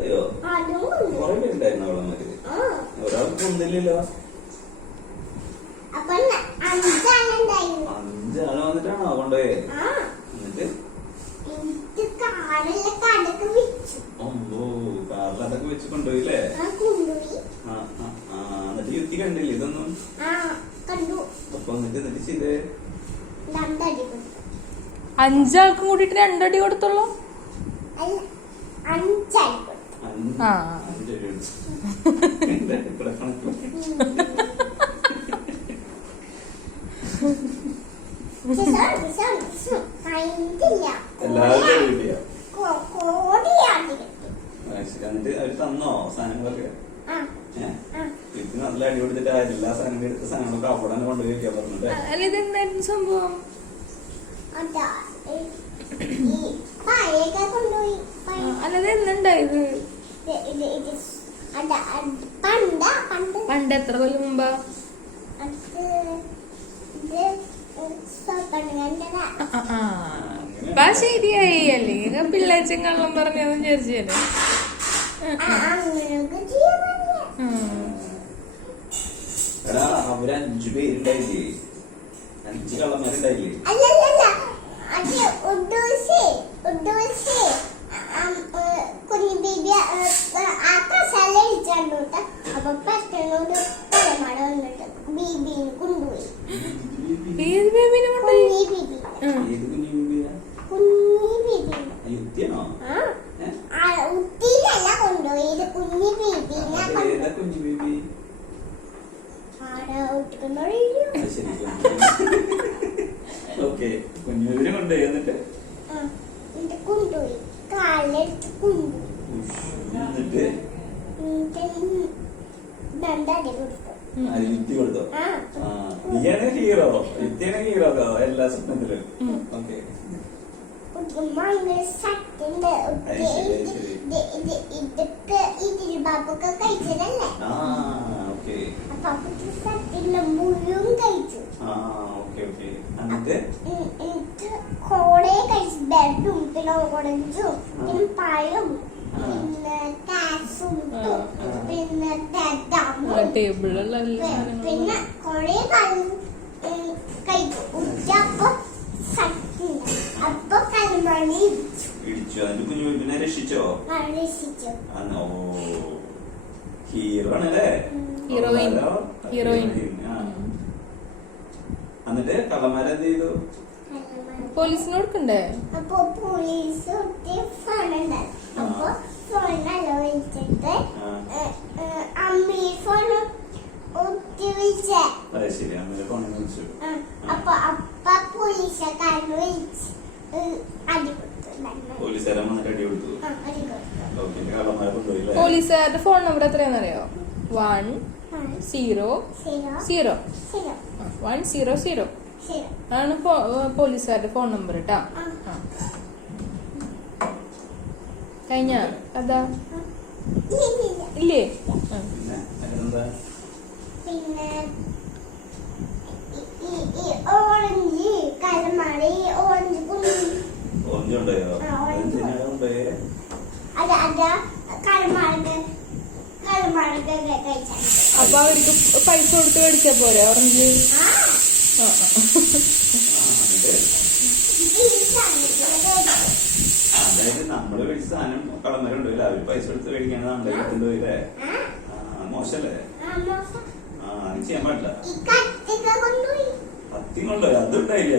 അയ്യോ കൊറേ പേരുണ്ടായിരുന്നു കള്ളന്മാര്. ഒരാൾക്ക് ഒന്നില്ലല്ലോ. അഞ്ചാള് വന്നിട്ടാണോ കൊണ്ടുപോയേ? എന്നിട്ട് കാറിലതൊക്കെ വെച്ച് കൊണ്ടുപോയില്ലേ? എന്നിട്ട് യുദ്ധി കണ്ടില്ലേ ഇതൊന്നും? അപ്പൊ എന്നിട്ട് ചെയ്തേ? അഞ്ചാൾക്കും കൂടിട്ട് 2 അടി കൊടുത്തുള്ളൂ. എന്നിട്ട് അവര് തന്നോ സാധനങ്ങളൊക്കെ? ഇത് നല്ല അടി കൊടുത്തിട്ട് എല്ലാ സാധനങ്ങളും എടുത്ത സാധനങ്ങളൊക്കെ അവിടെ തന്നെ കൊണ്ടുപോയി വെക്കാൻ പറഞ്ഞിട്ട്. ഇതെന്തായിരുന്നു സംഭവം? അല്ലാതെ എന്തുണ്ടായത്? പണ്ട് എത്ര കൊല്ലം മുമ്പാ? ശരിയായി. അല്ലെങ്കിൽ പിള്ളേച്ചൻ കള്ളം പറഞ്ഞതും ചേർച്ചേനെ. അവര് 5 പേരുണ്ടായില്ലേ? 5 കള്ളന്മാരുണ്ടായില്ലേ? കുഞ്ഞു ബേബി അപ്പൊ പെട്ടെന്നൊരു തലമട വന്നിട്ട് ബേബിനെ കൊണ്ടുപോയി. ഏത് ബേബിനെ കൊണ്ടുപോയി? ഉത്തിയിലല്ല കൊണ്ടുപോയത്, കുഞ്ഞു ബേബിനെ കുഞ്ഞുബേബിനെ കൊണ്ടുപോയി. എന്നിട്ട് കൊണ്ടുപോയി കാലെടുത്ത് കൊണ്ടുപോയി. യുദ്ധി കൊടുത്തോ? നീയാണ് ഹീറോ. യുദ്ധിയാണ് ഹീറോ എല്ലാ സ്വപ്നത്തിലും. ഓക്കെ ഇതൊക്കെ ഇതിൽ ബാബൊക്കെ കഴിച്ചതല്ലേ? അപ്പൊ മുഴുവൻ കഴിച്ചു. എനിക്ക് കോളെ കഴിച്ചു. ബ്രെഡും പിന്നെ ഓറഞ്ചും പിന്നെ പഴം പിന്നെ കാസും പിന്നെ പിന്നെ കൊറേ കഴിച്ചു. അപ്പൊ അപ്പൊ കൽമണി ഇടിച്ചു. അതിന്റെ കുഞ്ഞുബേബിനെ രക്ഷിച്ചോ? രക്ഷിച്ചു. ഹീറോ ആണല്ലേ? ഹീറോയിൻ. എന്നിട്ട് കള്ളന്മാരെന്ത് ചെയ്തു? പോലീസിന് കൊടുക്കണ്ടേ? അപ്പൊ പോലീസ് ഫോണുണ്ട്. അപ്പൊ ഫോണല്ല വിളിച്ചിട്ട് അമ്മീ ഫോൺ വിളിച്ചേ. ശരി, അമ്മയുടെ ഫോണിൽ വിളിച്ചു. അപ്പൊ പോലീസുകാരൻ വിളിച്ച് അടി കൊടുത്തു. പോലീസുകാരൻ വന്നിട്ട് അടി കൊടുത്തു. കള്ളന്മാരെ കൊണ്ടുപോയില്ലേ? പോലീസുകാരുടെ ഫോൺ നമ്പർ എത്രയാണെന്നറിയോ? 100 100 ആണ് പോലീസുകാരുടെ ഫോൺ നമ്പർ കേട്ടാ. കഴിഞ്ഞ അതാ ഇല്ലേ? പിന്നെ ഓറഞ്ച് കലമാറി ഓറഞ്ച് അപ്പൊ അവർക്ക് പൈസ കൊടുത്ത് മേടിച്ചാ പോരെ ഓറഞ്ച്? അതായത് നമ്മള് മേടിച്ച സാധനം കള്ളന്മാരുണ്ടല്ലോ, അവര് പൈസ കൊടുത്ത് മേടിക്കാണ് നമ്മുടെ കൊണ്ടുപോയില്ലേ? മോശല്ലേ? അത് ചെയ്യാൻ പാടില്ല. കത്തി കൊണ്ടുപോയി അതുണ്ടായില്ലേ?